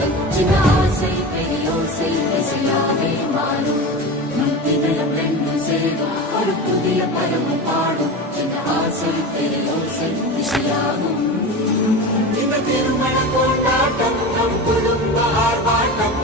காதல் சின்ன ஆசை பெரியோசை இசையாவே மாறும் தினம் ரெண்டும் சேரும் ஒரு புதிய பருவம் பாடும் சின்ன ஆசை பெரியோசை இசையாகும் திருமண கொண்டாட்டம் நம் குடும்ப ஆர்ப்பாட்டம்